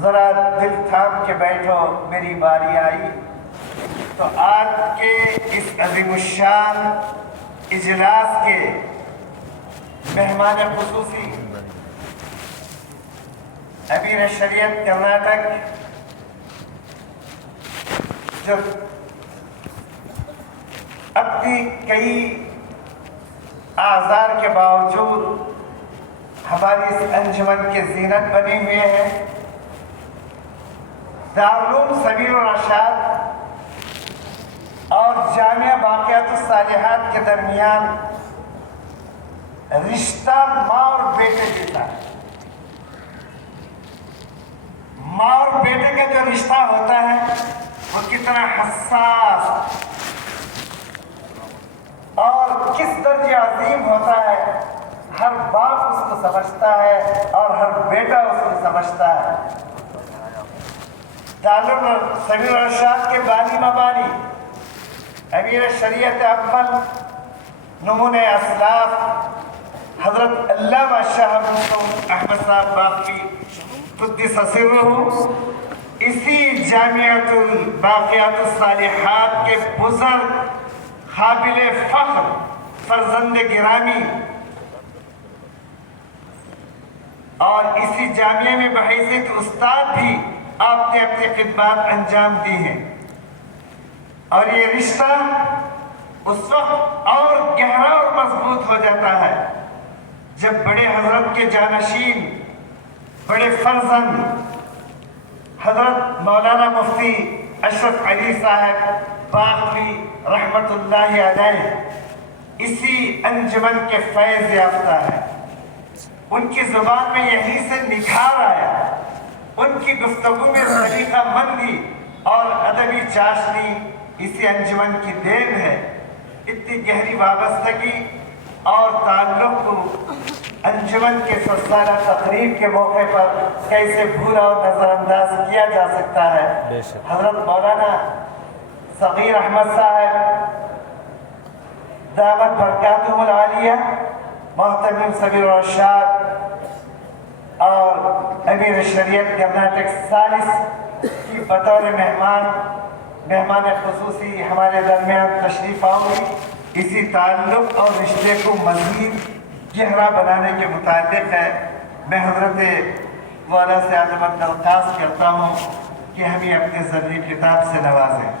ذرا دل تھام کے بیٹھو میری باری آئی۔ تو آج کے اس عظیم الشان اجلاس کے مہمان خصوصی امیر شریعت کرناٹک جو اپنی کئی آزار کے باوجود ہماری اس انجمن کے زینت بنے ہوئے ہیں، دارالعلوم سبیل الرشاد اور جامعہ باقیات الصالحات کے درمیان رشتہ ماں اور بیٹے جیسا ہے۔ ماں اور بیٹے کا جو رشتہ ہوتا ہے وہ کتنا حساس اور کس درجے عظیم ہوتا ہے، ہر باپ اس کو سمجھتا ہے اور ہر بیٹا اس کو سمجھتا ہے۔ دارالعلوم سبیل الرشاد کے بانی مبانی امیر شریعت اول نمونہ اسلاف حضرت علامہ شاہ مصطفی احمد صاحب باقی قدس سرہ اسی جامعۃ الباقیات الصالحات کے بزرگ قابل فخر فرزند گرامی اور اسی جامعہ میں بحیثیت استاد بھی آپ نے اپنی خدمات انجام دی ہیں، اور یہ رشتہ اس وقت اور گہرا اور مضبوط ہو جاتا ہے جب بڑے حضرت کے جانشین بڑے فرزند حضرت مولانا مفتی اشرف علی صاحب باقی رحمت اللہ علیہ اسی انجمن کے فیض یافتہ ہے۔ ان کی زبان میں یہیں سے نکھار آیا، ان کی گفتگو میں سلیقہ مندی اور ادبی چاشنی اسی انجمن کی دین ہے۔ اتنی گہری وابستگی اور تعلق کو انجمن کے 100 سالہ تقریب کے موقع پر کیسے بھولا اور نظر انداز کیا جا سکتا ہے۔ حضرت مولانا صغیر احمد صاحب دعوت برکاتہم العالیہ محتمم سبیل الرشاد اور امیر شریعت کرناٹک ثالث کی بطور مہمان خصوصی ہمارے درمیان تشریف آؤری اسی تعلق اور رشتے کو مزید گہرا بنانے کے متعلق ہے۔ میں حضرت والا سے عظمت درخواست کرتا ہوں کہ ہمیں اپنے ذریعے کتاب سے نوازیں۔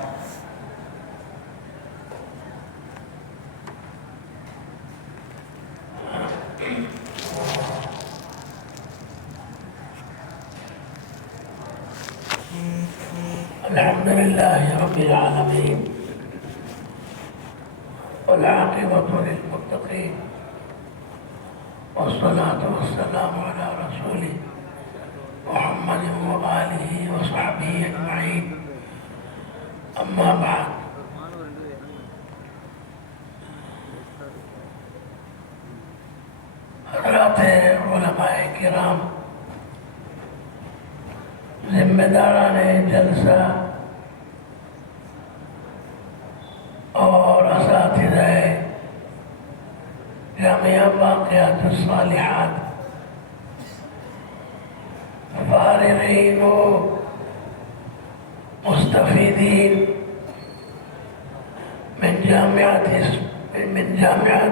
الحمدللہ رب العالمین والعاقبۃ للمتقین والصلاة والسلام علی رسول محمد وآلہ وصحبہ اجمعین، اما بعد۔ حضرات علماء کرام، ذمہ داران جلسہ اور اساتذہ جامعہ باقیات الصالحات، فارغین و مستفیدین من جامعات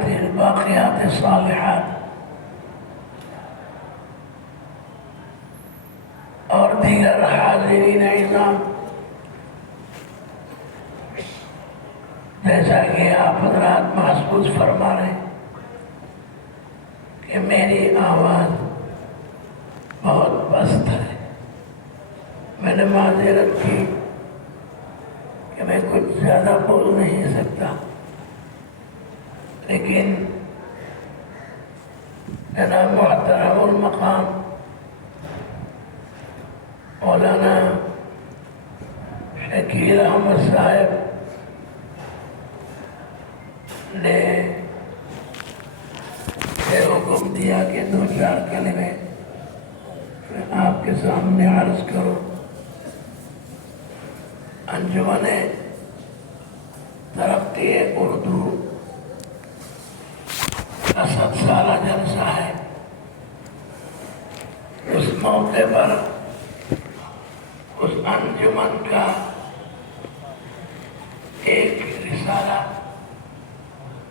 الباقیات الصالحات اور دیگر حاضرین اعظام، جیسا کہ آپ حضرات محسوس فرما رہے ہیں کہ میری آواز بہت پست ہے۔ میں نے معذرت کی کہ میں کچھ زیادہ بول نہیں سکتا، لیکن جناب محترم المقام مولانا شکیل احمد صاحب نے یہ حکم دیا کہ 2-4 کلمے میں آپ کے سامنے عرض کروں۔ انجمن ترقی اردو کا 100 سالہ جلسہ ہے۔ اس موقع پر اس انجمن کا ایک رسالہ،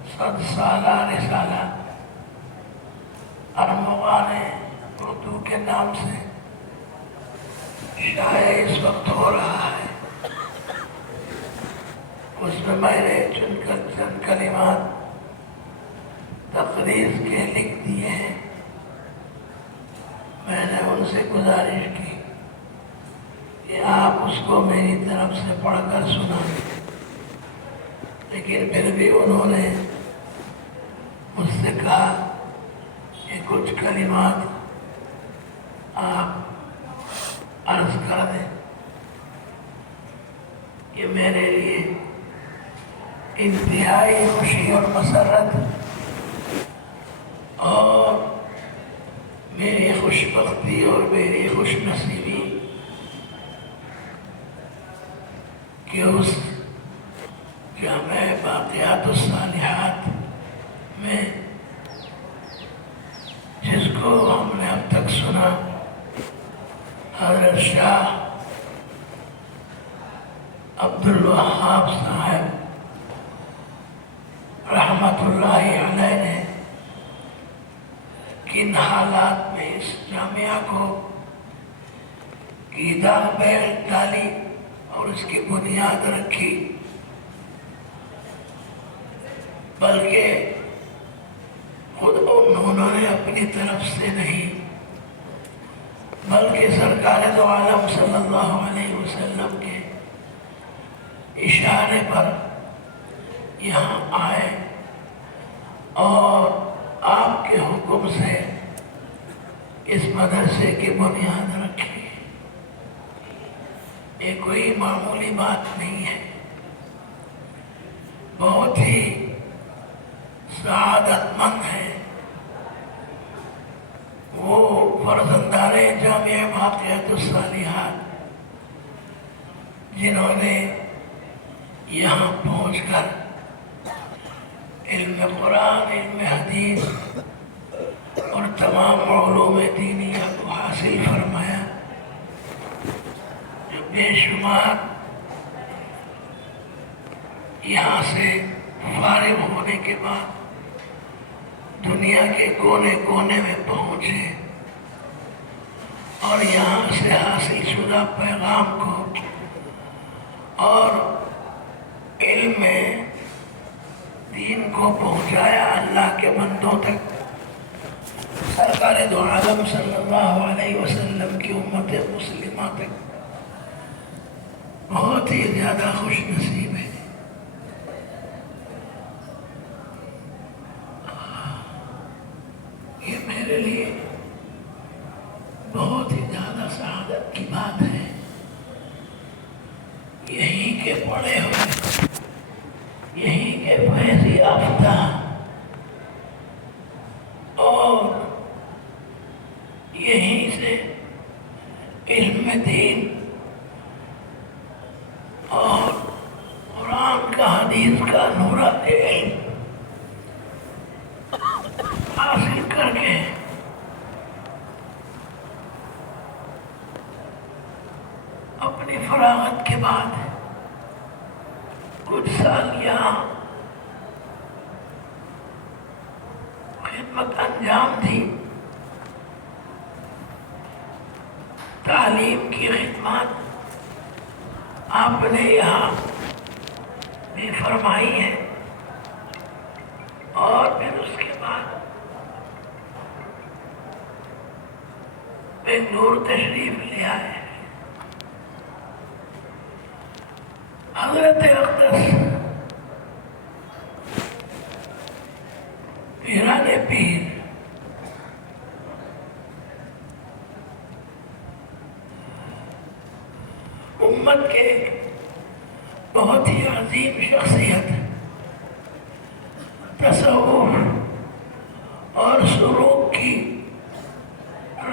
100 سالہ رسالہ ارمغان اردو کے نام سے شائع اس وقت ہو رہا ہے۔ اس میں میں نے چند کلمات تقریر کے لکھ دیے ہیں۔ میں نے ان سے گزارش کی کہ آپ اس کو میری طرف سے پڑھ کر سنائیں، لیکن پھر بھی انہوں نے مجھ سے کہا کہ کچھ کلمات آپ عرض کر دیں۔ یہ میرے لیے انتہائی خوشی اور مسرت اور میری خوش بختی اور میری خوش نصیبی کہ اس جامع باقیات الصالحات میں جس کو ہم نے اب تک سنا، حضرت شاہ عبدالوہاب صاحب رحمت اللہ علیہ نے کن حالات میں اس جامعہ کو قیدا بیل ڈالی اور اس کی بنیاد رکھی، بلکہ خود انہوں نے اپنی طرف سے نہیں بلکہ سرکار دو عالم صلی اللہ علیہ وسلم کے اشارے پر یہاں آئے اور آپ کے حکم سے اس مدرسے کی بنیاد رکھی۔ یہ کوئی معمولی بات نہیں ہے، بہت ہی سعادت مند ہے وہ فرزندان جامعہ باقیات الصالحات جنہوں نے یہاں پہنچ کر علم قرآن، علم حدیث اور تمام علوم دینیہ کو حاصل فرمایا، جو بے شمار یہاں سے فارغ ہونے کے بعد دنیا کے کونے کونے میں پہنچے اور یہاں سے حاصل شدہ پیغام کو اور علم دین کو پہنچایا اللہ کے بندوں تک۔ سرکار دو عالم صلی اللہ علیہ وسلم کی امت مسلمہ تک بہت ہی زیادہ خوش نصیب ہے۔ یہ میرے لیے بہت ہی زیادہ سعادت کی بات ہے، یہیں کے پڑے ہوئے، یہیں کے فیض یافتہ اور یہیں سے علم دین اور قرآن کا، حدیث کا نورانی علم حاصل کر کے اپنی فراغت کے بعد کچھ سال یہاں خدمت انجام دی، تعلیم کی خدمات آپ نے یہاں بھی فرمائی ہے، اور پھر اس کے بعد بنگلور تشریف لے آئے۔ حضرت اقدس پیران پیر امت کے ایک بہت ہی عظیم شخصیت، تصوف اور سلوک کی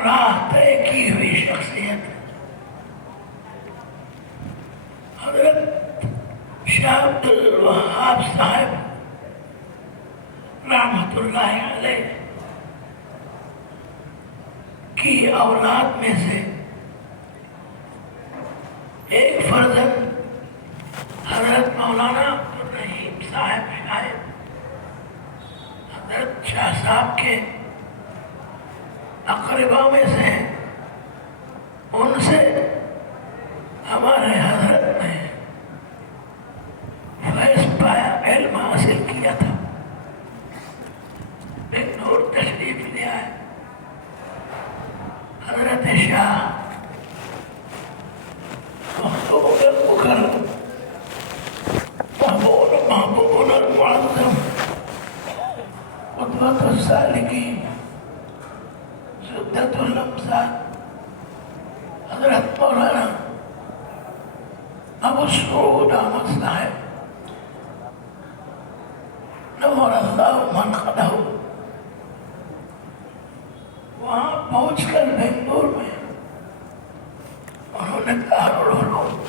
راہ طے کی ہوئی شخصیت حضرت شاہ عبدالوہاب صاحب رحمت اللہ علیہ کی اولاد میں سے مولانا عبدالرحیم صاحب شاہد حضرت شاہ صاحب کے اقربا میں سے ہیں، ان سے ہمارے حضرت نے فیض پایا، علم حاصل کیا تھا۔ ایک نور تشریف لیا ہے حضرت شاہ محمود المکرم محبوب المعظم قدوۃ السالکین سدۃ الامثال حضرت مولانا ابو سعود احمد صاحب نور اللہ منقدہ، وہاں پہنچ کر بنگلور میں انہوں نے دارالعلوم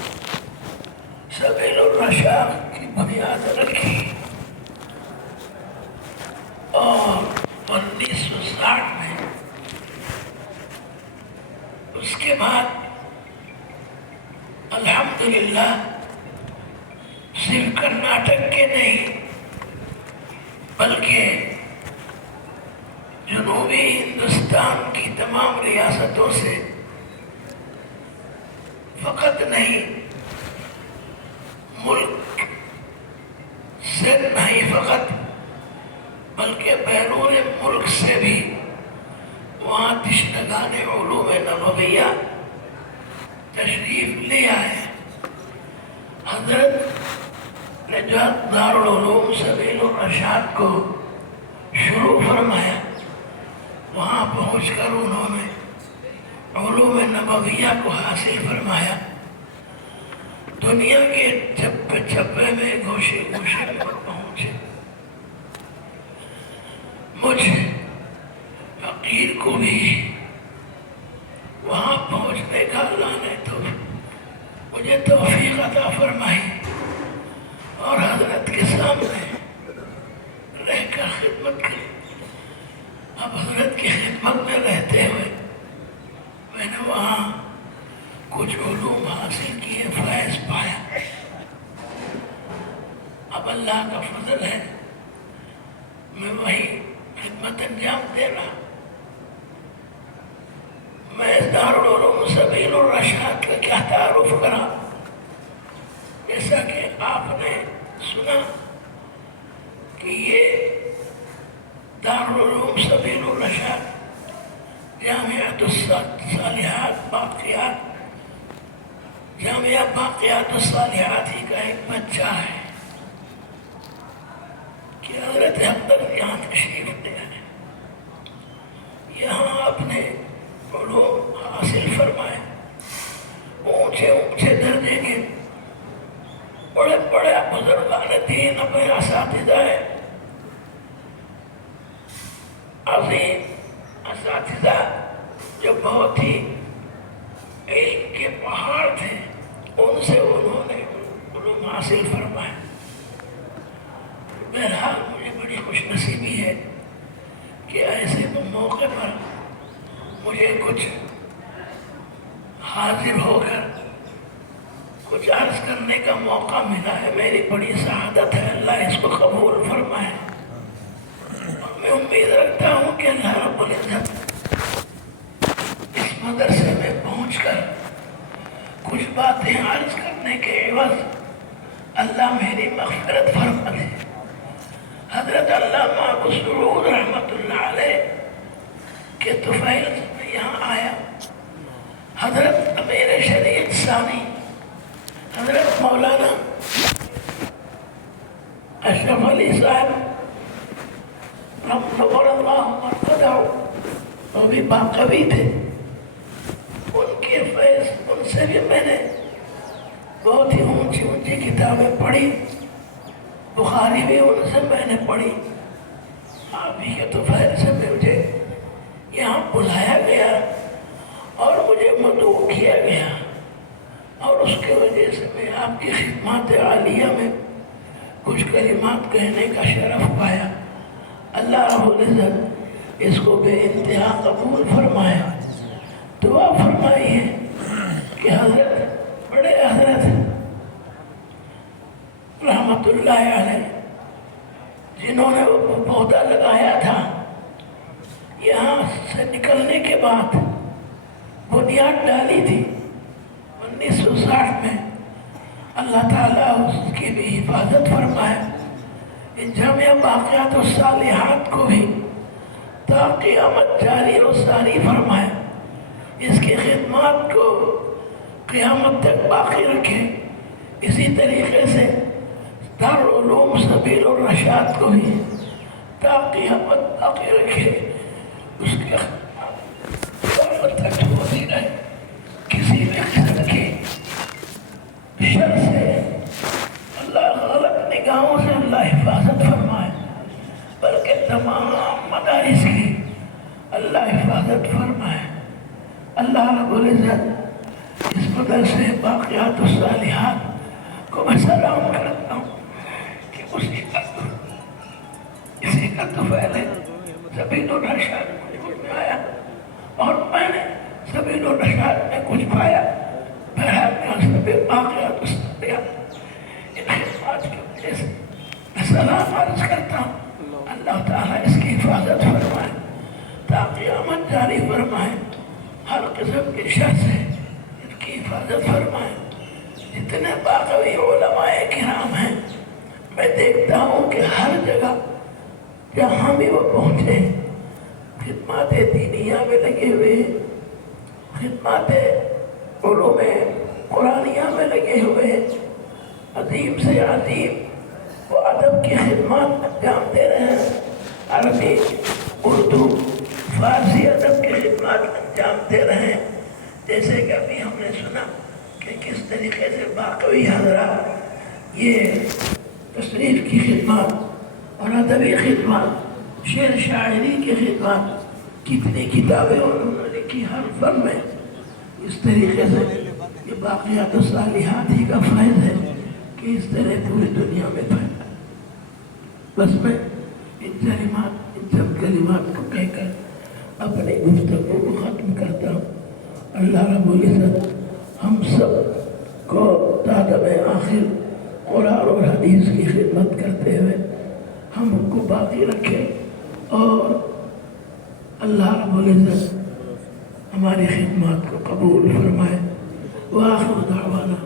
سبیل الرشاد کی بنیاد رکھی اور 1960 میں اس کے بعد الحمدللہ صرف کرناٹک کے نہیں بلکہ جنوبی ہندوستان کی تمام ریاستوں سے فقط نہیں، ملک سے نہیں فقط بلکہ بیرون ملک سے بھی وہاں تشنگان علوم نبویہ تشریف لے آئے۔ حضرت نے جو دارالعلوم سبیل الرشاد کو شروع فرمایا، وہاں پہنچ کر انہوں نے علوم نبویہ کو حاصل فرمایا، دنیا کے چپے چپے میں گوشے گوشے میں پہنچے۔ مجھ فقیر کو بھی وہاں پہنچنے کا اللہ نے تو مجھے توفیق عطا فرمائی اور حضرت کے سامنے رہ کر خدمت کی۔ اب حضرت کی خدمت میں رہتے ہوئے میں نے وہاں کچھ علوم حاصل کیے، فیض پایا۔ اب اللہ کا فضل ہے میں وہی خدمت انجام دے رہا۔ میں دارالعلوم سبیل الرشاد کا کیا تعارف کرا، جیسا کہ آپ نے سنا کہ یہ دارالعلوم سبیل الرشاد جامعۃ الصالحات باقیات، جامعہ باقیات الصالحات ہی کا ایک بچہ ہے کہ حضرت احمد یہاں تشریف لے آئے، یہاں اپنے علوم حاصل فرمائے، اونچے اونچے درجے کے بڑے بڑے بزرگان دین اپنے اساتذہ عظیم اساتذہ جو بہت ہی علم کے پہاڑ تھے، ان سے انہوں نے علوم حاصل فرمائے۔ بہرحال مجھے بڑی خوش نصیبی ہے کہ ایسے موقع پر مجھے کچھ حاضر ہو کر کچھ عرض کرنے کا موقع ملا ہے، میری بڑی سعادت ہے، اللہ اس کو قبول فرمائے۔ میں امید رکھتا ہوں کہ اللہ رب العزت اس مدرسے میں پہنچ کر کچھ باتیں عرض کرنے کے عوض اللہ میری مغفرت فرما دے۔ حضرت علامہ ابو سعود رحمۃ اللہ علیہ کے طفیل سے میں یہاں آیا، حضرت امیر شریعت ثانی حضرت مولانا اشرف علی صاحب نور اللہ مرتضی وہ بھی باقوی تھے، ان کے فیض ان سے بھی میں نے بہت ہی اونچی اونچی کتابیں پڑھی، بخاری بھی ان سے میں نے پڑھی۔ آپ ہی کے طفیل سے مجھے یہاں بلایا گیا اور مجھے مدعو کیا گیا، اور اس کی وجہ سے میں آپ کی خدمات عالیہ میں کچھ کلمات کہنے کا شرف پایا۔ اللہ رب العزت اس کو بے انتہا قبول فرمایا۔ دعا فرمائی ہے کہ حضرت بڑے حضرت رحمت اللہ علیہ جنہوں نے وہ پودا لگایا تھا، یہاں سے نکلنے کے بعد بنیاد ڈالی تھی 1960 میں، اللہ تعالیٰ اس کی بھی حفاظت فرمائے، ان جامعہ باقیات الصالحات کو بھی تا قیامت جاری و ساری فرمائے، اس کی خدمات کو قیامت تک باقی رکھے۔ اسی طریقے سے دارالعلوم سبیل الرشاد کو بھی تا قیامت باقی رکھے، اس کے قیامت تک ہوتی رہے، کسی بھی قسم کی شر سے اللہ غلط نگاہوں سے اللہ حفاظت فرمائے، بلکہ تمام مدارس کی اللہ حفاظت فرمائے۔ اللہ رب العزت اس مدرسے باقیات الصالحات کو میں سلام کرتا ہوں کہ اسی کا تو پہلے سبیل الرشاد مجھ میں آیا اور میں نے سبیل الرشاد میں کچھ پایا، بہرحال میں سبیل باقیات الصالحات ان خدمات کی وجہ سے میں سلام عرض کرتا ہوں۔ اللہ تعالیٰ اس کی حفاظت فرمائے، تا قیامت جاری فرمائے، ہر قسم کی شر سے ان کی حفاظت فرمائے۔ جتنے باقی علماء کرام ہیں، میں دیکھتا ہوں کہ ہر جگہ جہاں بھی وہ پہنچے خدمات دینیہ میں لگے ہوئے، خدمات علوم قرآنیہ میں لگے ہوئے، عظیم سے عظیم وہ ادب کی خدمات انجام دے رہے ہیں، عربی، اردو، فارسی ادب کی خدمات انجام دے رہے ہیں۔ جیسے کہ ابھی ہم نے سنا کہ کس طریقے سے باقی حضرات یہ تصریف کی خدمات اور ادبی خدمات، شعر شاعری کی خدمات، کتنی کتابیں انہوں نے لکھی ہر فن میں، اس طریقے سے یہ باقیات الصالحات ہی کا فائد ہے کہ اس طرح پوری دنیا میں پھیلا۔ بس میں ان سب کلمات کو کہہ کر اپنی گفتگو کو ختم کرتا ہوں۔ اللہ رب العزت ہم سب کو تعدم آخر قرآن اور حدیث کی خدمت کرتے ہوئے ہم کو باقی رکھے، اور اللہ رب العزت ہماری خدمات کو قبول فرمائے۔ وآخر دعوانا